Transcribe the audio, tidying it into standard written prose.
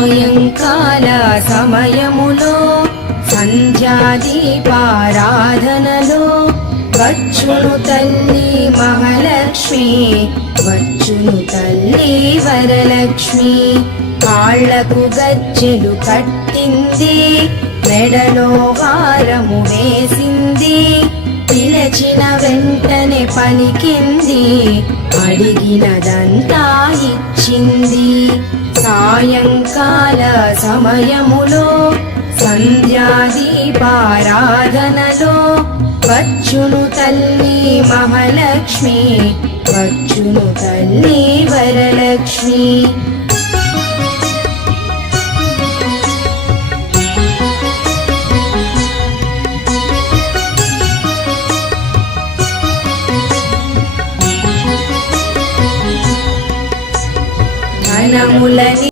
సాయంకాల సమయములో సంధ్యాదీపారాధనలో వచ్చును తల్లి మహాలక్ష్మి, వచ్చును తల్లి వరలక్ష్మి. కాళ్లకు గజ్జెలు కట్టింది, మెడలో హారము వేసింది, పిలచిన వెంటనే పలికింది, అడిగినదంతా ఇచ్చింది. సాయంకాల సమయములో సంధ్యాదీపారాధనలో వచ్చును తల్లి మహాలక్ష్మి, వచ్చును తల్లి వరలక్ష్మి. ధనములని